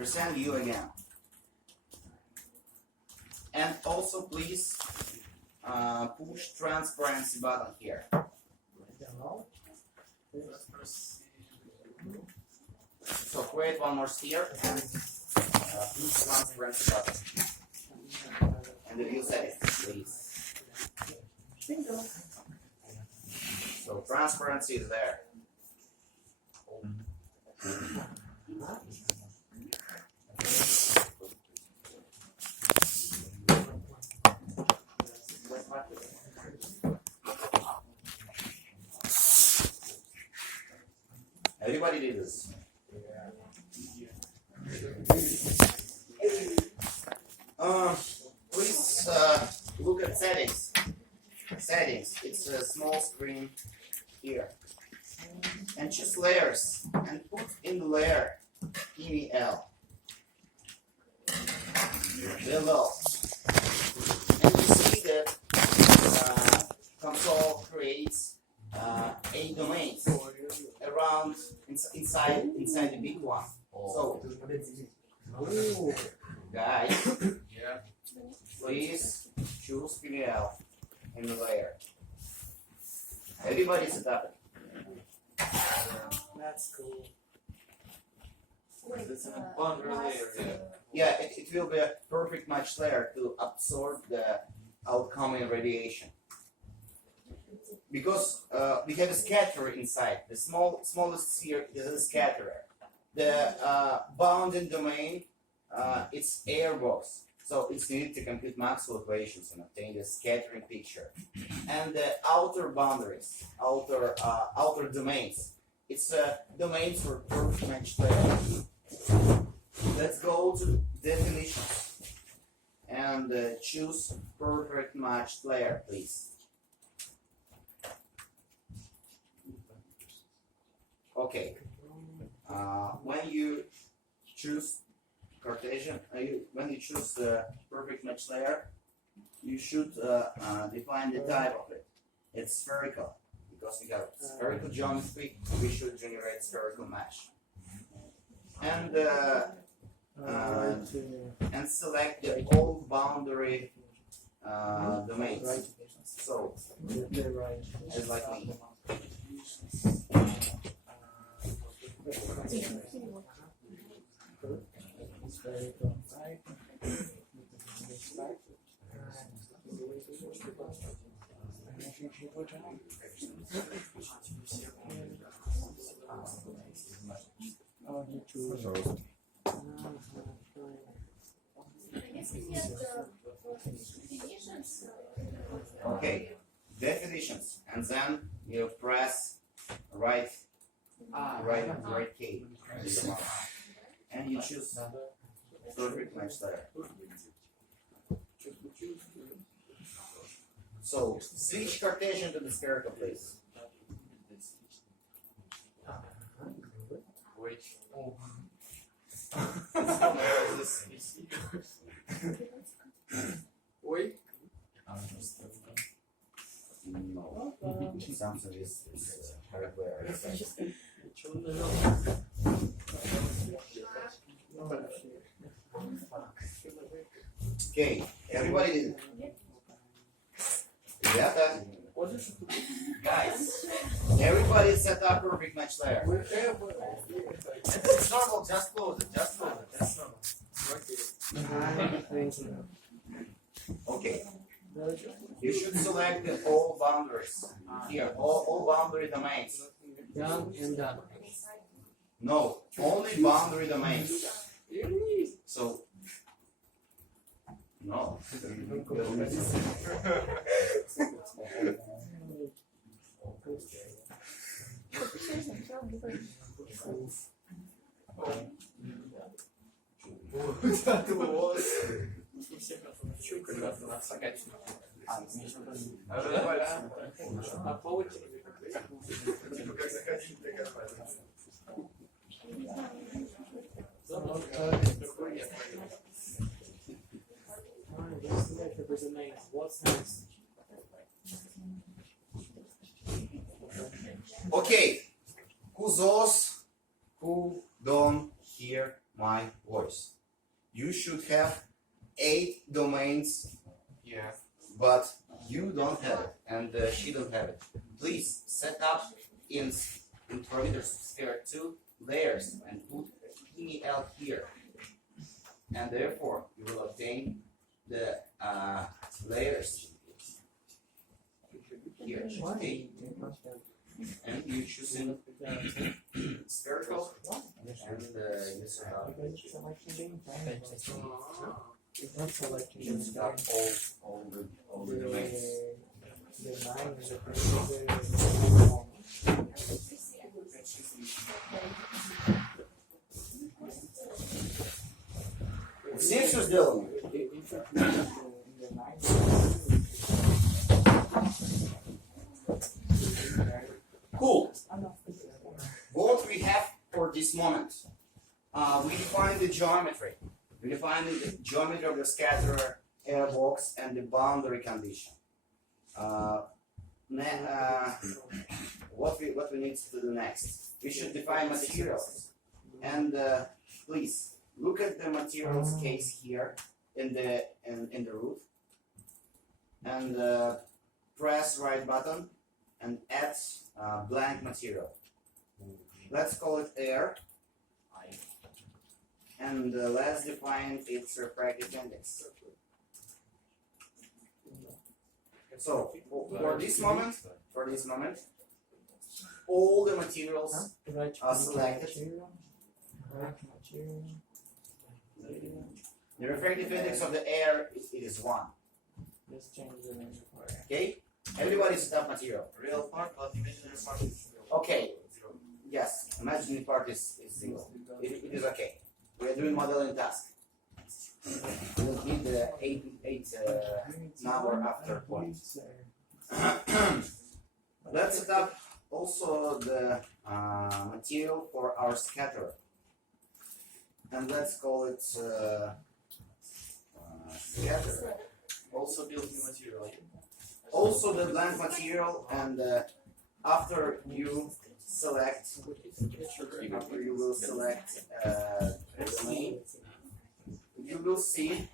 present you again. And also please push transparency button here. So create one more sphere and push transparency button. And the view settings, please. So transparency is there. Everybody did this. Please look at settings. Settings. It's a small screen here. And choose layers and put in the layer EVL below. And you see that console creates 8 domains around inside the big one. So guys, please choose PVL in the layer. Everybody set up. That's cool. It's an boundary layer. Yeah, it will be a perfect match layer to absorb the outcoming radiation. Because we have a scatterer inside. The smallest sphere is a scatterer. The bounding domain, it's air box. So it's needed to compute Maxwell equations and obtain the scattering picture. And the outer boundaries, outer domains, it's domains for perfect match layer. Let's go to definitions and choose perfect matched layer, please. Okay. When you choose Cartesian, when you choose the perfect match layer, you should define the type of it. It's spherical. Because we have spherical geometry, we should generate spherical mesh. And select the all boundary domains. So, just like me. Okay, definitions, and then you press right key, and you choose perfect match layer. So switch Cartesian to the spherical, please. Which? Oi? No, something is hardware. Okay, everybody did it. Yeah, guys, everybody set up perfect match layer. It's normal, just close it, just close it, that's normal. Okay, you should select the all boundaries here, all boundary domains. Done and done. No, only boundary domains. So, no. What's next? Okay, who those who don't hear my voice? boys. You should have 8 domains, Yeah. but you don't have it, and she don't have it. Please set up in perimeter sphere 2 layers and put PL here, and therefore you will obtain the layers here. Okay. And you choose in spherical and you set up. It's not selecting You set up all the domains. the 9 and the Всем все сделано? Cool. What we have for this moment? We define the geometry. We define the geometry of the scatterer, airbox, and the boundary condition. What we need to do next? We should define materials. And please look at the materials case here in the roof, and press right button and add blank material. Let's call it air, and let's define its refractive index. So for this moment, all the materials are selected. The refractive index of the air is 1. Let's change the name for it. Okay? Everybody set up material. Real part, but imaginary part is 0. Okay. Yes, imaginary part is 0. It is okay. We are doing modeling task. We will need the 8 number after point. Let's set up also the material for our scatterer. And let's call it scatterer. Also built new material. Also the blank material, and after you will select the domain, you will see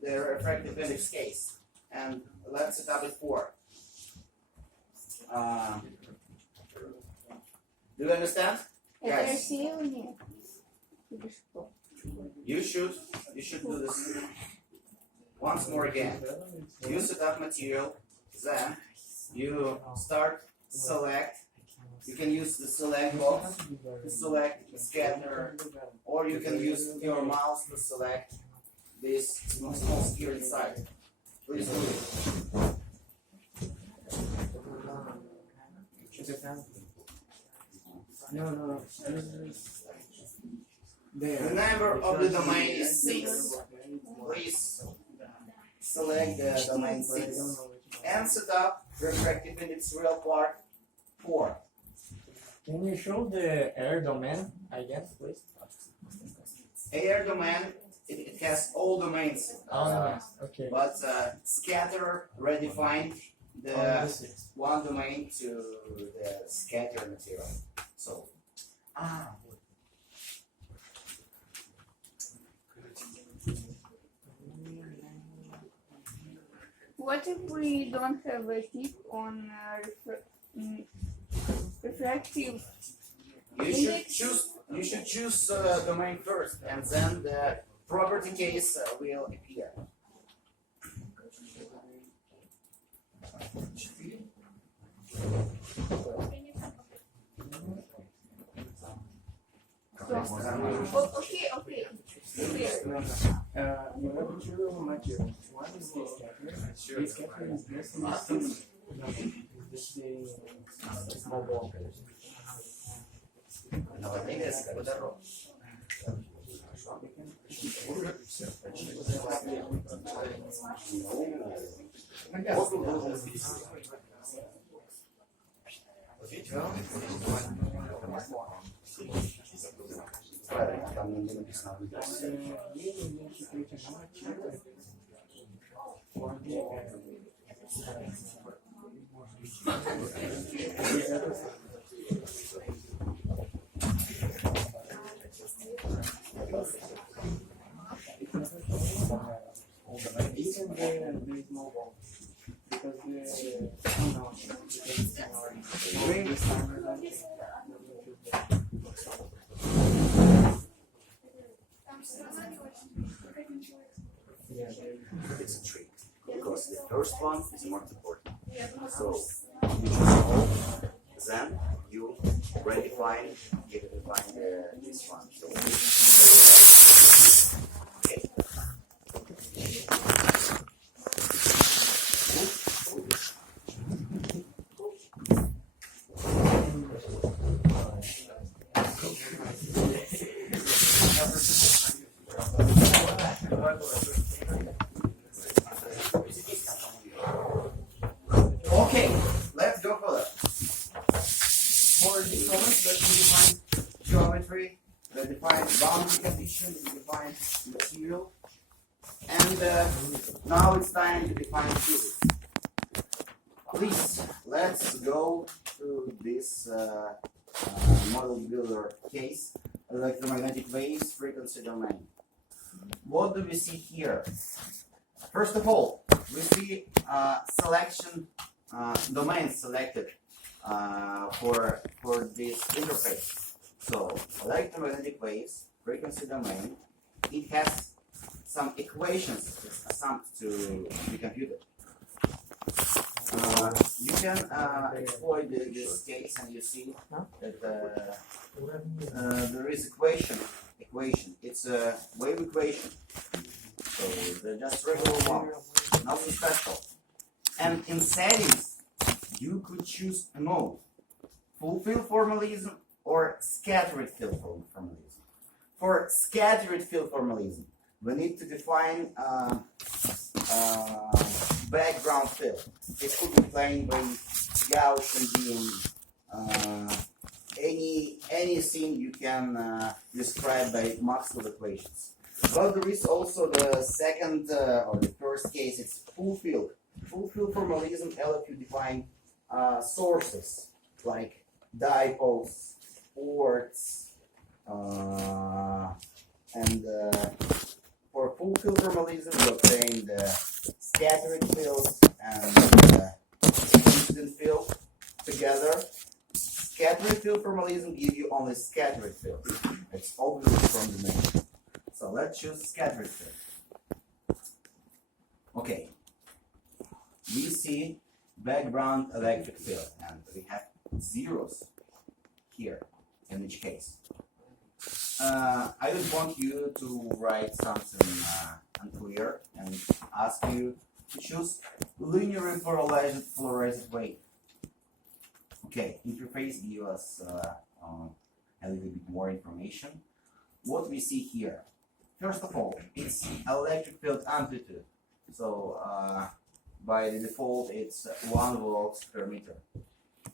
the refractive index case. And let's set up it 4. Do you understand? Это Россия или нет? Или что? You should do this once more again. You set up material, then you start select. You can use the select box to select the scanner, or you can use your mouse to select this small sphere inside. Please do it. No. The number of the domain is 6. Please select the domain 6 and set up refractive index real part 4. Can you show the air domain again, please? Air domain, it has all domains, Okay. but scatterer redefined the one domain to the scatter material. So, What if we don't have a tip on refractive? you should choose domain first, and then the property case will appear. Okay. You have two materials. One is the scatter. The scatter is this the small ball. Там не написано there is no ball. Because the unknown, because it's our this time yeah, It's a trick because the first one is more important. So you choose all, then you redefine, this one. So okay. Okay, let's go further. For this moment, let's define geometry, let's define boundary condition, let's define material, and now it's time to define physics. Please, let's go to this model builder case, electromagnetic waves, frequency domain. What do we see here? First of all, we see selection domain selected for this interface. So electromagnetic waves, frequency domain, it has some equations assumed to be computed. You can exploit this case and you see that there is equation. It's a wave equation. So they're just regular one, nothing special. And in settings, you could choose a mode: full field formalism or scattered field formalism. For scattered field formalism, we need to define background field. It could be plane wave, Gaussian beam, anything you can describe by Maxwell equations. But there is also the second or the first case. It's full field. Full field formalism helps you define sources like dipoles, ports, and for full field formalism, you obtain the scattered fields and incident field together. Scattered field formalism gives you only scattered field. It's obvious from the name. So let's choose scattered field. Okay. We see background electric field and we have zeros here in each case. I would want you to write something unclear and ask you to choose linearly polarized wave. Okay, interface gives us a little bit more information. What we see here, first of all, it's electric field amplitude. So by the default, it's 1 volt per meter.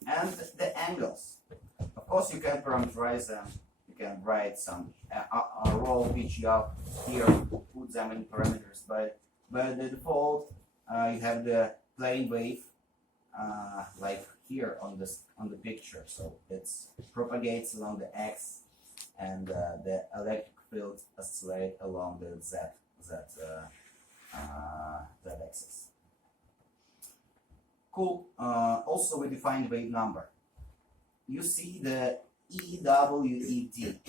And the angles. Of course, you can parameterize them. You can write some roll pitch up here, put them in parameters. But by the default, you have the plane wave, like here on the picture. So it propagates along the x, and the electric field oscillate along the z axis. Cool. Also, we define wave number. You see the EWED.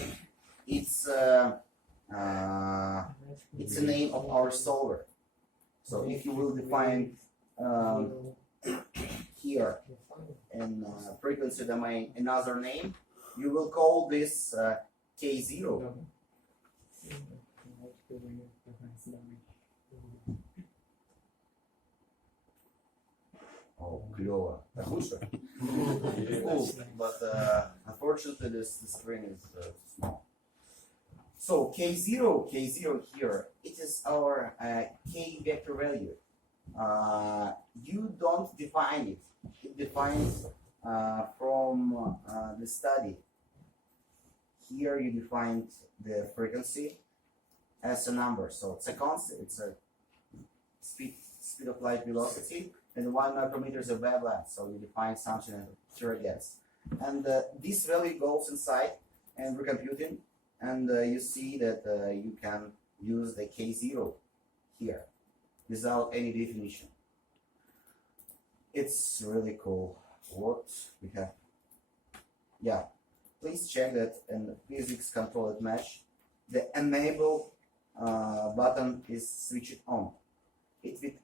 It's a name of our solver. So if you will define here in frequency domain another name, you will call this K0. Oh, клево. Так лучше? Cool, but unfortunately the string is small. So K0 here, it is our K vector value. You don't define it. It defines from the study. Here you defined the frequency as a number. So it's a constant. It's a speed of light velocity and 1 micrometers of wavelength. So you define something at terahertz. And this value goes inside and we're computing. And you see that you can use the K0 here. without any definition. It's really cool. What we have? Yeah, please check that in the physics controlled mesh, the enable button is switched on. It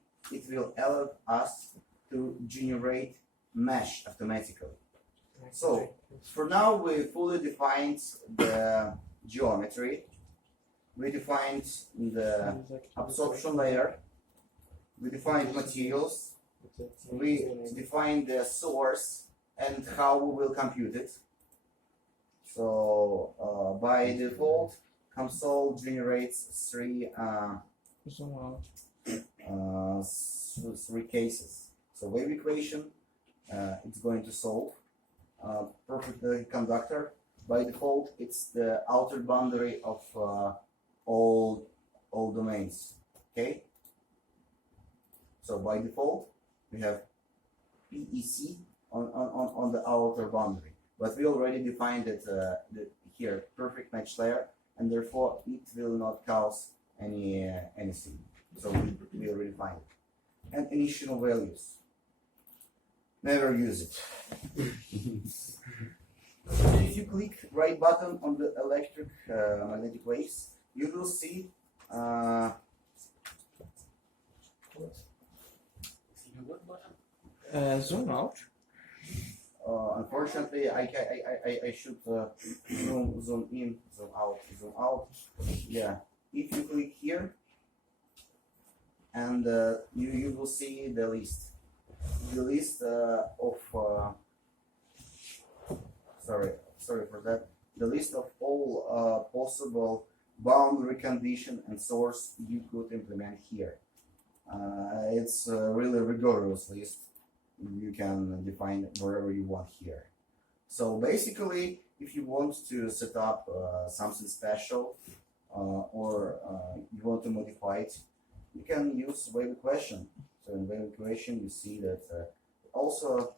will allow us to generate mesh automatically. So for now we fully defined the geometry. We defined the absorption layer. We defined materials. We defined the source and how we will compute it. So by default, console generates three cases. So wave equation, it's going to solve. Perfect conductor. By default, it's the outer boundary of all domains. Okay. So by default, we have PEC on the outer boundary, but we already defined it here, perfect match layer, and therefore it will not cause anything. So we already defined it. And initial values. Never use it. If you click right button on the electric magnetic waves, you will see Zoom out. Unfortunately, I should zoom in, zoom out. Yeah. If you click here, and you will see the list. The list of sorry for that. The list of all possible boundary condition and source you could implement here. It's a really rigorous list. You can define wherever you want here. So basically, if you want to set up something special or you want to modify it, you can use wave equation. So in wave equation, you see that also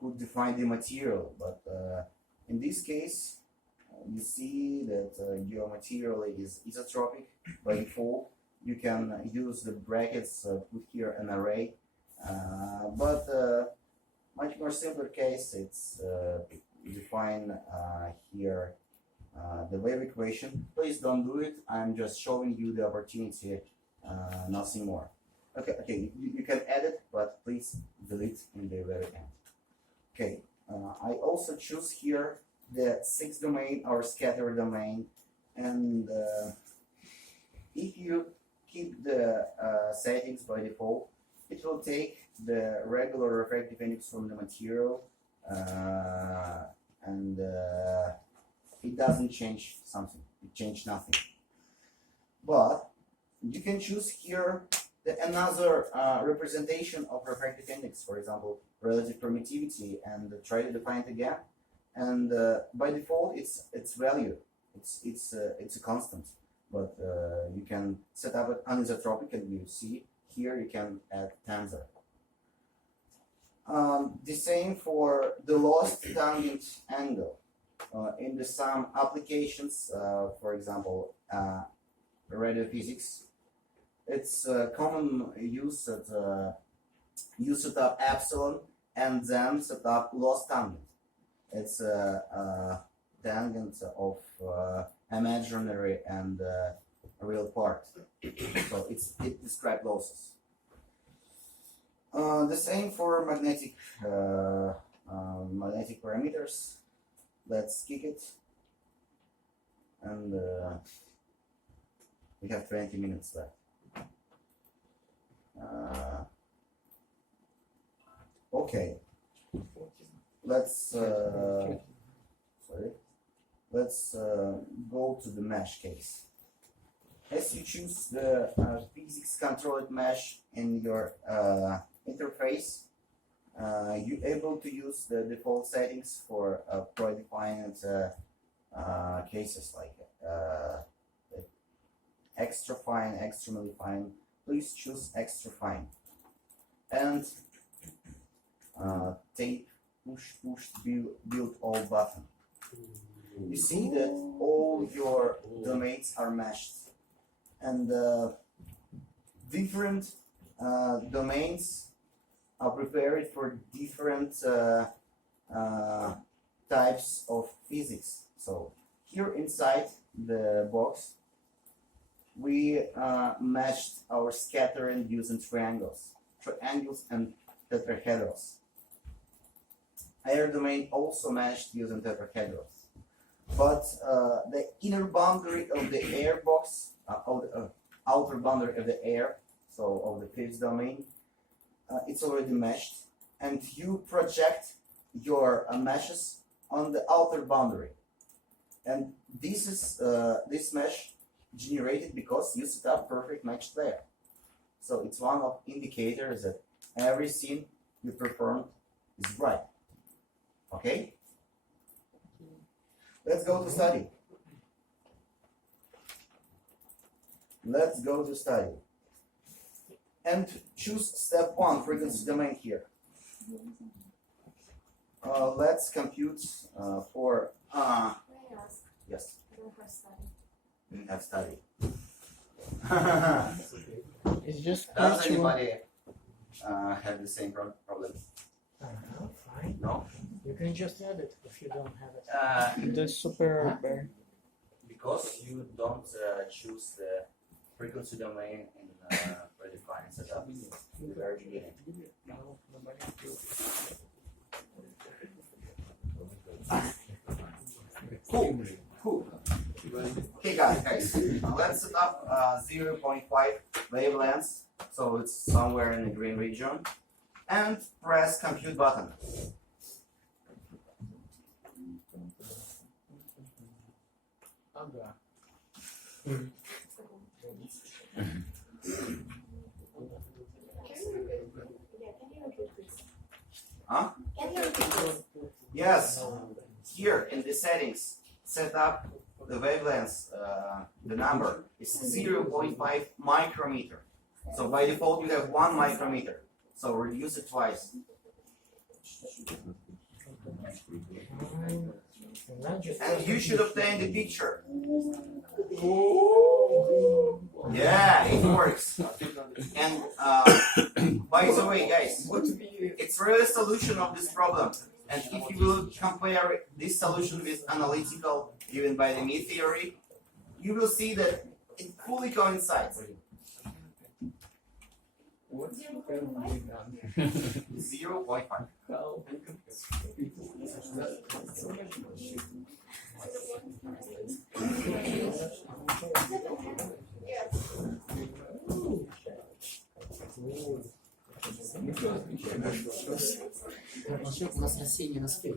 could define the material, but in this case, you see that your material is isotropic by default. You can use the brackets, put here an array, but much more simpler case, it's define here the wave equation. Please don't do it. I'm just showing you the opportunity, nothing more. Okay, you can edit, but please delete in the very end. Okay, I also choose here the 6 domain or scatter domain, and if you keep the settings by default, it will take the regular refractive index from the material and it doesn't change something, it changes nothing. But you can choose here another representation of refractive index, for example, relative permittivity, and try to define it again. And by default, its value, it's a constant. But you can set up it anisotropic, and you see here you can add tensor. The same for the lost tangent angle. In some applications, for example, radio physics, it's common use that you set up epsilon and then set up lost tangent. It's a tangent of imaginary and real part. So it describes losses. The same for magnetic parameters. Let's kick it, and we have 20 minutes left. Okay, let's let's go to the mesh case. As you choose the physics controlled mesh in your interface, you're able to use the default settings for predefined cases like extra fine, extremely fine. Please choose extra fine and tape push build all button. You see that all your domains are meshed, and different domains are prepared for different types of physics. So here inside the box, we matched our scattering using triangles and tetrahedrons. Air domain also matched using tetrahedrons. But the inner boundary of the air box, outer boundary of the air, so of the fifth domain, it's already meshed, and you project your meshes on the outer boundary. And this is this mesh generated because you set up perfect match there. So it's one of indicators that everything you performed is right. Okay? Let's go to study. Let's go to study. And choose step 1, frequency domain here. Let's compute for May I ask? yes, I don't have study. we have study. It's just Does virtual. anybody have the same problem? Fine. No? You can just add it if you don't have it. The super bear. Because you don't choose the frequency domain in predefined setup in the very beginning. Cool. Okay, guys, let's set up 0.5 wavelengths, so it's somewhere in the green region, and press compute button. Huh? Can you repeat this? Yes, here in the settings, set up the wavelengths, the number is 0.5 micrometer. So by default you have 1 micrometer. So reduce it twice. And you should obtain the picture. Yeah, it works. And by the way, guys, it's really a solution of this problem. And if you will compare this solution with analytical given by the me theory, you will see that it fully coincides. 0.5. У нас рассеяние на сфере.